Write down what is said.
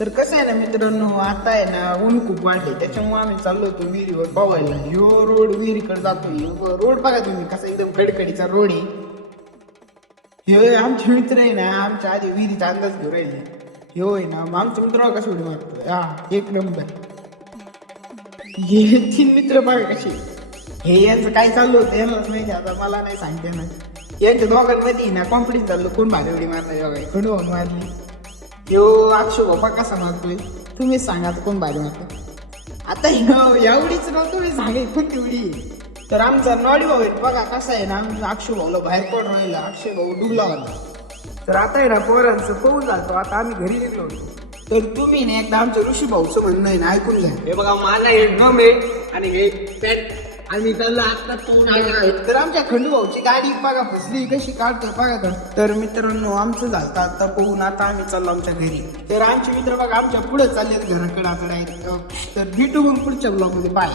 तर कसं आहे ना मित्रांनो, आता आहे ना ऊन खूप वाढले, त्याच्यामुळे आम्ही चाललो होतो विहिरीवर पवायला. ह्यो रोड विहिरीकडे जातोय. रोड बघा तुम्ही कसा एकदम कडकडीचा रोड आहे. हे आमचे मित्र आहे ना, आमच्या आधी विहिरीचा अंदाज घेऊ राहिले. ह्यो आहे ना, मग आमचा मित्र कसा उडी मारतोय, हा एक नंबर. हे तीन मित्र बघा कसे. हे यांचं काय चालू होतं यांनाच माहिती, आता मला नाही सांगते ना. यांच्या दोघांमध्ये ना कॉन्फिडन्स चाललो कोण भारी उडी मारणार बघा, कोण भाऊ मारली. ह्यो अक्षय बाप्पा कसा मारतोय तुम्हीच सांगा, आता कोण भारी मारतोय. आता एवढीच नव्हतं तुम्ही सांगे कोणती उडी. तर आमचा नॉडी भाऊ आहे बघा कसा आहे ना, आमचा अक्षय भाऊला बाहेर पडून राहिला. अक्षय भाऊ डुबला होता. तर आता आहे ना पोरांचं पाऊस जातो, आता आम्ही घरी निघलो. तर तुम्ही ना एकदा आमच्या ऋषी भाऊचं म्हणणं आहे ना ऐकून घ्या. हे बघा मला हे नम आहे आणि हे पॅन्ट आणि त्याला आता तोंड आहे. तर आमच्या खंडू भाऊची गाडी बघा फसली कशी काढतोय बघा. तर मित्रांनो आमचं झालं आता पोहून, आता आम्ही चाललो आमच्या घरी. तर आमचे मित्र बघा आमच्या पुढे चाललेत घराकडे आता डायरेक्ट. तर भेटू मग पुढच्या ब्लॉग मध्ये. बाय.